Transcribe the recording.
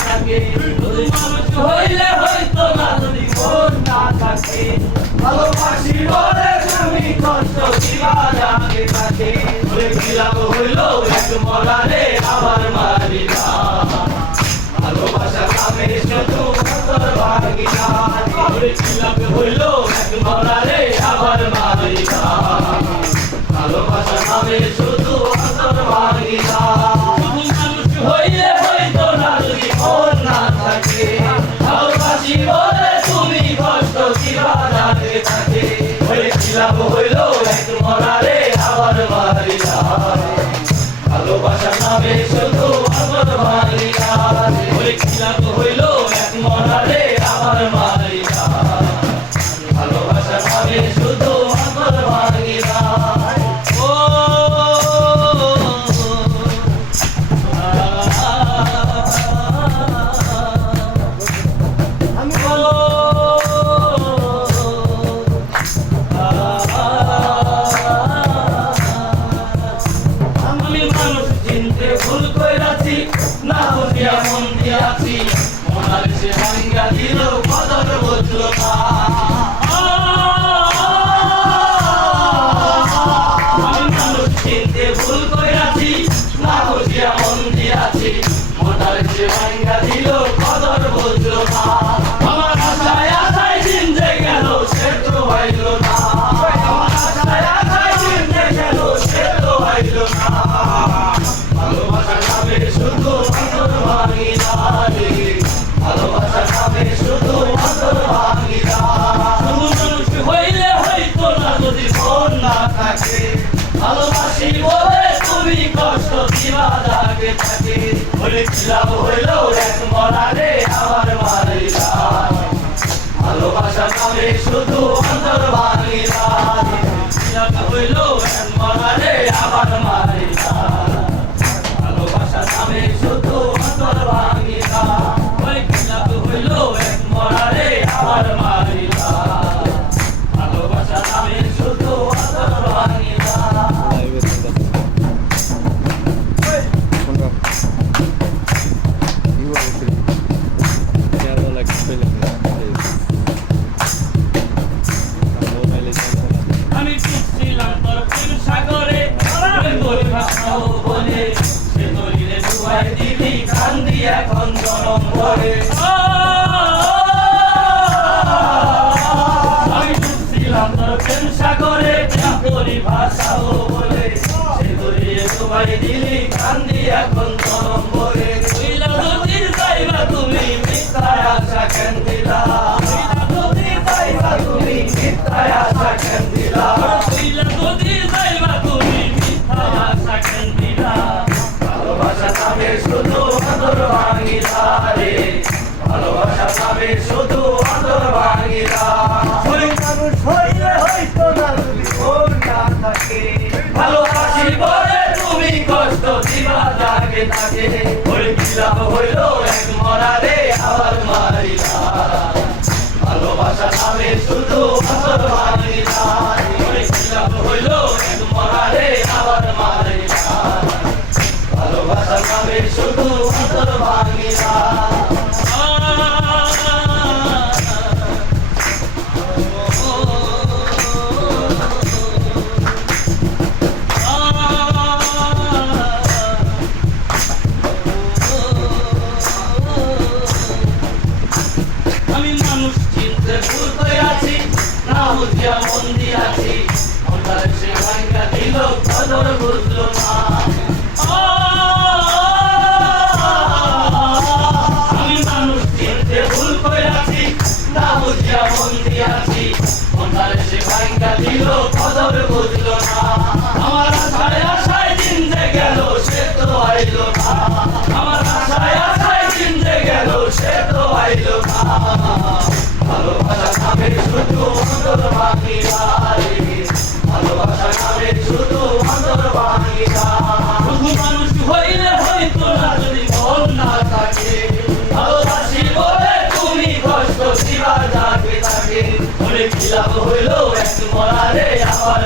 থাকে যদি মানুষ হইলে হইতো না যদি মন না থাকে ভালোবাসি বলে তুমি কষ্ট দিবা জাগে থাকে ওরে কি লাভ হইলো এক মরারে আবার মারিবা ভালোবাসা নামে শুধু অন্তর ভাঙিলা ওরে কি লাভ হইলো এক মরারে আবার মারিবা ভালোবাসা নামে শুধু অন্তর ভাঙিলা মানুষ হইলে হইতো না যদি মন না থাকে ভালোবাসি বলে তুমি কষ্ট দিবা জাগে থাকে ওরে কি লাভ হইলো এক মরারে আবার মারিলা ভালোবাসা নামে শুধু অন্তর ভাঙিলা ওরে কি লাভ হইলো এক মরারে আবার মারিলা ভালোবাসা নামে শুধু অন্তর ভাঙিলা ভুল কইরাছি না বুঝিয়া মন দিয়াছি মনার সে ভাঙ্গা দিল কদর বুঝলো না আমি মানুষ চিনতে ভুল কইরাছি না বুঝিয়া মন দিয়াছি মনার সে ভাঙ্গা দিল কদর বুঝলো না আমার আশায় আশায় দিন যে গেল সে তো হইল না আমার আশায় আশায় দিন যে গেল সে তো হইল না ভালোবাসা নামে শুধু অন্তর ভাঙিলা রে ভালোবাসা নামে শুধু অন্তর ভাঙিলা শুধু মানুষ হইলে হইতো না যদি মন না থাকে ভালোবাসি বলে তুমি কষ্ট দিবা জাগে থাকে বলে কি লাভ হইলো এক মরারে আবার মারিলা ভালোবাসা নামে শুধু অন্তর ভাঙিলা কি লাভ হইলো এক মরারে আবার মারিলা ভালোবাসা নামে শুধু অন্তর ভাঙিলা ওই কি লাভ হইলো এক মরারে আবার মারিলা ভালোবাসা নামে শুধু অন্তর ভাঙিলা আমি ছিলাম তোর প্রেম সাগরে তোর ভাষাও বলে সে তরিলে দুয়াই দিলি কান্দি এখন জনম ভরে আমি ছিলাম তোর প্রেম সাগরে তোর ভাষাও বলে সে তরিলে দুয়াই দিলি কান্দি এখন জনম ভরে কইলা নদীর যাইবা তুমি মিথ্যায় আশা কেন দিলা কইলা নদীর যাইবা তুমি মিথ্যায় আশা কেন দিলা কইলা নদীর যাইবা তুমি মিথ্যায় আশা কেন দিলা ভালোবাসা নামে শুধু অন্তর ভাঙিলা রে ভালোবাসা নামে শুধু অন্তর ভাঙিলা ওই মানুষ হইলে হইতো না যদি মন না থাকে ভালোবাসি বলে তুমি কষ্ট দিবা জাগে থাকে ওই কি লাভ হইলো এক মরারে আবার মারিলা ভালোবাসা নামে শুধু অন্তর ভাঙিলা ওই কি লাভ হইলো এক মরারে আবার মারিলা ভালোবাসা নামে শুধু অন্তর ভাঙিলা আমি মানুষ চিনতে ভুল কইরাছি না বুঝিয়া মন দিয়াছি মনটার সে ভাঙ্গা দিল কদর বুঝলো না আমি মানুষ চিনতে ভুল কইরাছি না বুঝিয়া মন দিয়াছি মনটার সে ভাঙ্গা দিল কদর বুঝলো না আমার আশায় আশায় দিন যে গেল সে তো আইল না আমার আশায় আশায় দিন যে গেল সে তো আইল না ভালোবাসা নামে শুধু অন্তর ভাঙিলা রে ভালোবাসা নামে শুধু অন্তর ভাঙিলা শুধু মানুষ হইলে হইতো না যদি মন না থাকে ভালোবাসি বলে তুমি কষ্ট দিবা জাগে থাকে ওরে কি লাভ হইলো এক মরারে আবার